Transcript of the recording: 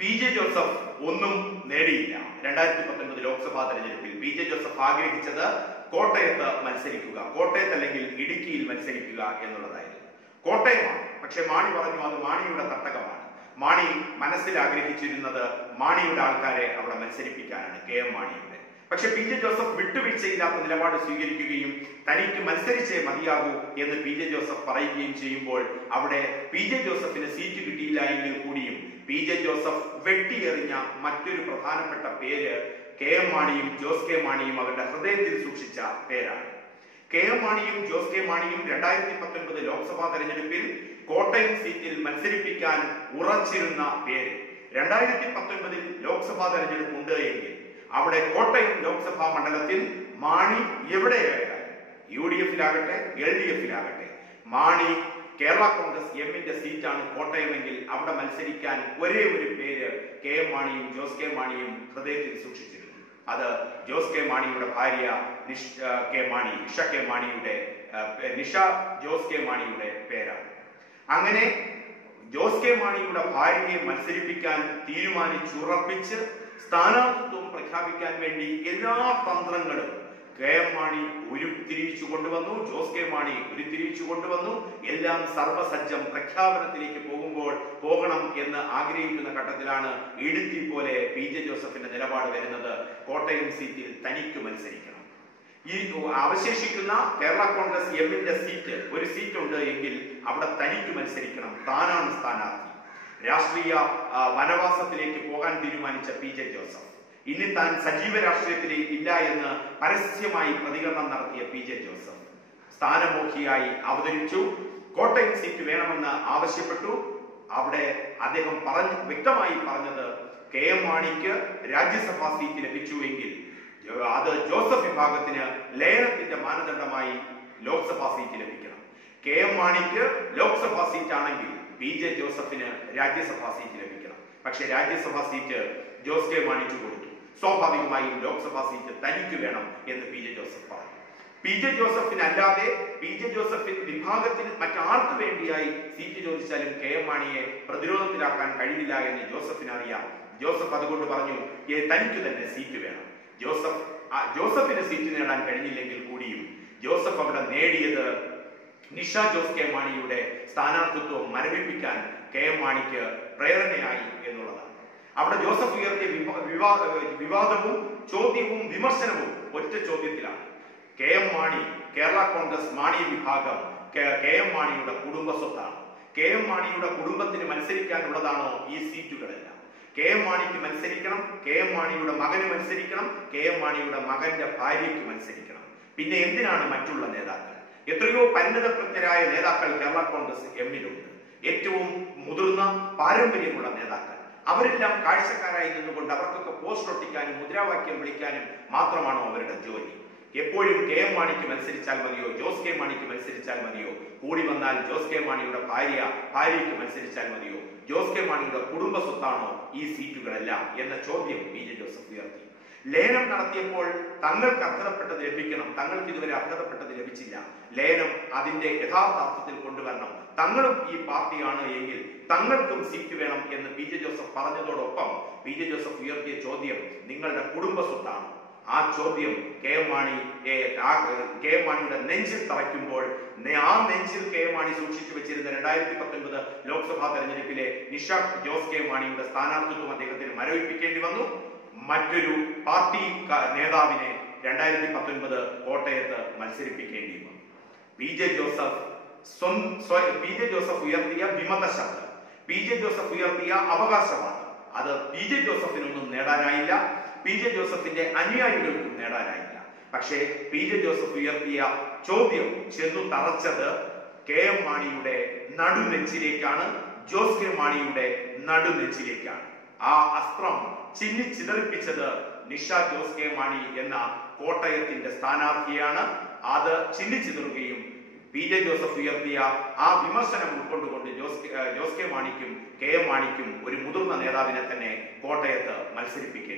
P J Joseph ഒന്നും നേടിയില്ല. രണ്ടായിരത്തി പത്തൊൻപത് ലോക്സഭാ തെരഞ്ഞെടുപ്പിൽ പി ജെ ജോസഫ് ആഗ്രഹിച്ചത് കോട്ടയത്ത് മത്സരിക്കുക കോട്ടയത്ത് അല്ലെങ്കിൽ ഇടുക്കിയിൽ മത്സരിക്കുക എന്നുള്ളതായിരുന്നു. കോട്ടയമാണ് പക്ഷെ മാണി പറഞ്ഞു അത് മാണിയുടെ തട്ടകമാണ്. മാണി മനസ്സിൽ ആഗ്രഹിച്ചിരുന്നത് മാണിയുടെ ആൾക്കാരെ അവിടെ മത്സരിപ്പിക്കാനാണ് കെ എം മാണിയുടെ. പക്ഷെ പി ജെ ജോസഫ് വിട്ടുവീഴ്ചയില്ലാത്ത നിലപാട് സ്വീകരിക്കുകയും തനിക്ക് മത്സരിച്ചേ മതിയാകൂ എന്ന് പി ജെ ജോസഫ് പറയുകയും ചെയ്യുമ്പോൾ അവിടെ പി ജെ ജോസഫിന് സീറ്റ് കിട്ടിയില്ല എങ്കിൽ കൂടിയും പി ജെ ജോസഫ് വെട്ടിയെറിഞ്ഞ മറ്റൊരു പ്രധാനപ്പെട്ട പേര് കെ എം മാണിയും ജോസ് കെ മാണിയും അവരുടെ ഹൃദയത്തിൽ സൂക്ഷിച്ച പേരാണ്. കെ എം മാണിയും ജോസ് കെ മാണിയും രണ്ടായിരത്തി പത്തൊൻപത് ലോക്സഭാ തെരഞ്ഞെടുപ്പിൽ കോട്ടയം സീറ്റിൽ മത്സരിപ്പിക്കാൻ ഉറച്ചിരുന്ന പേര്. രണ്ടായിരത്തി പത്തൊൻപതിൽ ലോക്സഭാ തെരഞ്ഞെടുപ്പ് ഉണ്ട് എങ്കിൽ അവിടെ കോട്ടയം ലോക്സഭാ മണ്ഡലത്തിൽ മാണി എവിടെയായാലും യു ഡി എഫിലാകട്ടെ എൽ ഡി എഫിലാകട്ടെ മാണി കേരള കോൺഗ്രസ് എമ്മിന്റെ സീറ്റാണ് കോട്ടയമെങ്കിൽ അവിടെ മത്സരിക്കാൻ ഒരേ ഒരു പേര് കെ എം മാണിയും ജോസ് കെ മാണിയും ഹൃദയത്തിൽ സൂക്ഷിച്ചിരുന്നു. അത് ജോസ് കെ മാണിയുടെ ഭാര്യ നിഷ് കെ മാണി നിഷ കെ മാണിയുടെ നിഷ ജോസ് കെ മാണിയുടെ പേരാണ്. അങ്ങനെ ജോസ് കെ മാണിയുടെ ഭാര്യയെ മത്സരിപ്പിക്കാൻ തീരുമാനിച്ചുറപ്പിച്ച് സ്ഥാനാർത്ഥിത്വം പ്രഖ്യാപിക്കാൻ വേണ്ടി എല്ലാ തന്ത്രങ്ങളും കെ എം മാണി ഉരുത്തിരിച്ചു കൊണ്ടുവന്നു ജോസ് കെ മാണി ഉരുത്തിരിച്ചു കൊണ്ടുവന്നു. എല്ലാം സർവസജ്ജം പ്രഖ്യാപനത്തിലേക്ക് പോകുമ്പോൾ പോകണം എന്ന് ആഗ്രഹിക്കുന്ന ഘട്ടത്തിലാണ് ഇടുത്തി പോലെ പി ജെ ജോസഫിന്റെ നിലപാട് വരുന്നത്. കോട്ടയം സീറ്റിൽ തനിക്ക് മത്സരിക്കണം. ഈ അവശേഷിക്കുന്ന കേരള കോൺഗ്രസ് എമ്മിന്റെ സീറ്റ് ഒരു സീറ്റ് ഉണ്ട് എങ്കിൽ അവിടെ തനിക്ക് മത്സരിക്കണം. താനാണ് സ്ഥാനാർത്ഥി. രാഷ്ട്രീയ വനവാസത്തിലേക്ക് പോകാൻ തീരുമാനിച്ച പി ജെ ജോസഫ്. ഇനി താൻ സജീവ രാഷ്ട്രീയത്തിൽ ഇല്ല എന്ന് പരസ്യമായി പ്രതികരണം നടത്തിയ പി ജെ ജോസഫ്. സ്ഥാനമോഹിയായി അവതരിച്ചു. കോട്ടയം സീറ്റ് വേണമെന്ന് ആവശ്യപ്പെട്ടു. അവിടെ അദ്ദേഹം പറഞ്ഞു വ്യക്തമായി പറഞ്ഞത് കെ എം മാണിക്ക് രാജ്യസഭാ സീറ്റ് ലഭിച്ചുവെങ്കിൽ അത് ജോസഫ് വിഭാഗത്തിന് ലയനത്തിന്റെ മാനദണ്ഡമായി ലോക്സഭാ സീറ്റ് ലഭിക്കണം. കെ എം മാണിക്ക് ലോക്സഭാ സീറ്റ് ആണെങ്കിൽ പി ജെ ജോസഫിന് രാജ്യസഭാ സീറ്റ് ലഭിക്കണം. പക്ഷെ രാജ്യസഭാ സീറ്റ് ജോസ് കെ മാണിക്ക് കൊടുത്തു. സ്വാഭാവികമായും ലോക്സഭാ സീറ്റ് തനിക്ക് വേണം എന്ന് പി ജെ ജോസഫ് പറഞ്ഞു. പി ജെ ജോസഫിന് അല്ലാതെ പി ജെ ജോസഫിൻ വിഭാഗത്തിൽ മറ്റാർക്ക് വേണ്ടിയായി സീറ്റ് ചോദിച്ചാലും കെ എം മാണിയെ പ്രതിരോധത്തിലാക്കാൻ കഴിയില്ല എന്ന് ജോസഫിന് അറിയാം ജോസഫ് അതുകൊണ്ട് പറഞ്ഞു "ഏ, തനിക്ക് തന്നെ സീറ്റ് വേണം. ജോസഫ് ജോസഫിന് സീറ്റ് നേടാൻ കഴിഞ്ഞില്ലെങ്കിൽ കൂടിയും ജോസഫ് അവിടെ നേടിയത് നിഷ ജോസ് കെ മാണിയുടെ സ്ഥാനാർത്ഥിത്വം മരവിപ്പിക്കാൻ കെ എം മാണിക്ക് പ്രേരണയായി അവിടെ ജോസഫ് ഉയർത്തിയ വിവ- വിവാദവും ചോദ്യവും വിമർശനവും ഒറ്റ ചോദ്യത്തിലാണ്. കെ എം മാണി കേരള കോൺഗ്രസ് മാണി വിഭാഗം കെ എം മാണിയുടെ കുടുംബ സ്വത്താണ്. കെ എം മാണിയുടെ കുടുംബത്തിന് മത്സരിക്കാനുള്ളതാണോ ഈ സീറ്റുകളെല്ലാം? കെ എം മാണിക്ക് മത്സരിക്കണം കെ എം മാണിയുടെ മകന് മത്സരിക്കണം കെ എം മാണിയുടെ മകന്റെ ഭാര്യയ്ക്ക് മത്സരിക്കണം. പിന്നെ എന്തിനാണ് മറ്റുള്ള നേതാക്കൾ? എത്രയോ പരിണതപ്രജ്ഞരായ നേതാക്കൾ കേരള കോൺഗ്രസ് എമ്മിലുണ്ട്. ഏറ്റവും മുതിർന്ന പാരമ്പര്യമുള്ള നേതാക്കൾ. അവരെല്ലാം കാഴ്ചക്കാരായി നിന്നുകൊണ്ട് അവർക്കൊക്കെ പോസ്റ്റ് ഒട്ടിക്കാനും മുദ്രാവാക്യം വിളിക്കാനും മാത്രമാണോ അവരുടെ ജോലി? എപ്പോഴും കെ എം മാണിക്ക് മത്സരിച്ചാൽ മതിയോ? ജോസ് കെ മാണിക്ക് മത്സരിച്ചാൽ മതിയോ? കൂടി വന്നാൽ ജോസ് കെ മാണിയുടെ ഭാര്യ ഭാര്യയ്ക്ക് മത്സരിച്ചാൽ മതിയോ? ജോസ് കെ മാണിയുടെ കുടുംബ സ്വത്താണോ ഈ സീറ്റുകളെല്ലാം എന്ന ചോദ്യം പി ജെ ജോസഫ് ഉയർത്തി. ലയനം നടത്തിയപ്പോൾ തങ്ങൾക്ക് അർഹതപ്പെട്ടത് ലഭിക്കണം തങ്ങൾക്ക് ഇതുവരെ അർഹതപ്പെട്ടത് ലഭിച്ചില്ല. ലയനം അതിന്റെ യഥാർത്ഥ അർത്ഥത്തിൽ കൊണ്ടുവരണം. തങ്ങളും ഈ പാർട്ടിയാണ് എങ്കിൽ തങ്ങൾക്കും സീറ്റ് വേണം എന്ന് പി ജെ ജോസഫ് പറഞ്ഞതോടൊപ്പം പി ജെ ജോസഫ് ഉയർത്തിയ ചോദ്യം നിങ്ങളുടെ കുടുംബ സ്വത്താണ്. ആ ചോദ്യം K M Mani K M മാണിയുടെ നെഞ്ചിൽ തറയ്ക്കുമ്പോൾ ആ നെഞ്ചിൽ കെ എം മാണി സൂക്ഷിച്ചു വെച്ചിരുന്ന രണ്ടായിരത്തി പത്തൊൻപത് ലോക്സഭാ തെരഞ്ഞെടുപ്പിലെ നിഷ ജോസ് കെ മാണിയുടെ സ്ഥാനാർത്ഥിത്വം അദ്ദേഹത്തിന് മരവിപ്പിക്കേണ്ടി വന്നു. മറ്റൊരു പാർട്ടി നേതാവിനെ രണ്ടായിരത്തി പത്തൊൻപത് കോട്ടയത്ത് മത്സരിപ്പിക്കേണ്ടി വന്നു. പി ജെ ജോസഫ് സ്വ- പി ജെ ജോസഫ് ഉയർത്തിയ വിമത ശബ്ദം പി ജെ ജോസഫ് ഉയർത്തിയ അവകാശവാദം. അത് പി ജെ ജോസഫിനൊന്നും നേടാനായില്ല. പി ജെ ജോസഫിന്റെ അനുയായികൾക്കും നേടാനായില്ല. പക്ഷേ പി ജെ ജോസഫ് ഉയർത്തിയ ചോദ്യം ചെന്നു തറച്ചത് കെ എം മാണിയുടെ നടുനെച്ചിലേക്കാണ് ജോസ് കെ മാണിയുടെ നടുനെച്ചിലേക്കാണ് ആ അസ്ത്രം ചിന്നി ചിതറിപ്പിച്ചത് നിഷ ജോസ് കെ മാണി എന്ന കോട്ടയത്തിന്റെ സ്ഥാനാർത്ഥിയാണ്. അത് ചിന്നിച്ചിതറുകയും പി ജെ ജോസഫ് ഉയർത്തിയ ആ വിമർശനം ഉൾക്കൊണ്ടുകൊണ്ട് ജോസ് ജോസ് കെ മാണിക്കും കെ എം മാണിക്കും ഒരു മുതിർന്ന നേതാവിനെ തന്നെ കോട്ടയത്ത് മത്സരിപ്പിക്കേണ്ടിയും വന്നു.